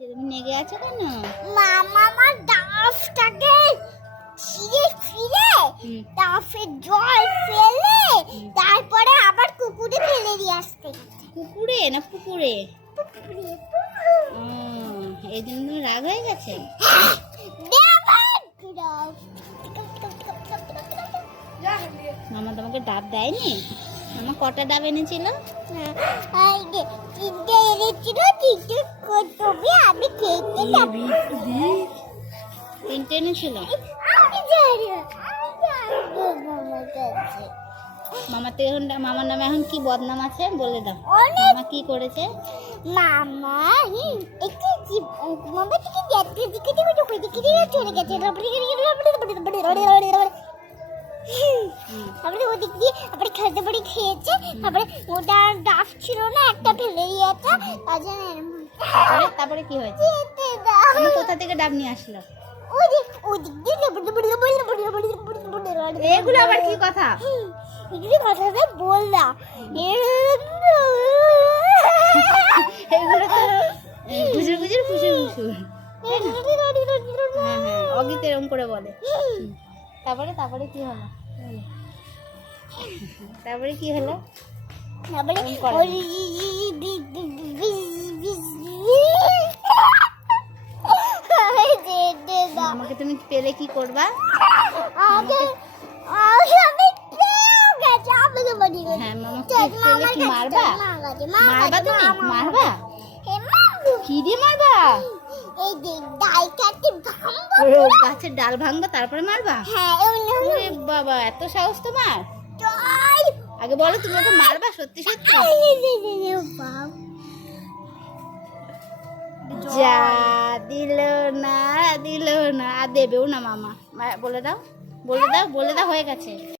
যে তুমি নেগে আছো কেন? মামা আমার ডাফটাকে ছিঁড়ে হুম। ডাফে জল ফেলে তারপরে আবার কুকুরে ফেলে দিয়ে আসতে। কুকুরে না পুকুরে? এই জন্য তুমি রাগ হয়ে গেছে? মামা তোমাকে ডাব দেয়নি? মামা কটা ডাব এনেছিল? এই যে তিনটে এনেছিল করতে আমি খেতে যাব তিনটে এনেছিল মামা তো এখন মামার নামে এখন কি বদনাম আছে বলে দাও মামা কি করেছে মামা একটু মামা থেকে দেখতে দেখতে দেখতে দেখতে দেখতে দেখতে চলে গেছে তারপরে ওদিক দিয়ে তারপরে খেতে পারি খেয়েছে তারপরে ওটা ডাফ ছিল না একটা ফেলে দিয়েছে তার জন্য তারপরে তারপরে কি হয়েছে? তুমি কোথা থেকে ডাব নিয়ে আসলো এগুলো আবার কি কথা? এগুলি কথাটা বললাম এগুলো তো গুজুর গুজুর ফুসুর ফুসুর। অগিত এরম করে বলে। তারপরে তারপরে কি হলো? তারপরে কি হলো? তারপরে আমাকে তুমি পেলে কি করবা? হ্যাঁ পেলে কি মারবা? মারবা তুমি? মারবা? কি দিয়ে মারবা? ডাল ভাঙবো গাছের ডাল ভাঙবা তারপরে মারবা? হ্যাঁ বাবা এত সাহস তোমার। আগে বলো তুমি ওকে মারবা সত্যি সত্যি? যা। দিল না দিল না। দেবেও না মামা। বলে দাও। বলে দাও বলে দাও, হয়ে গেছে।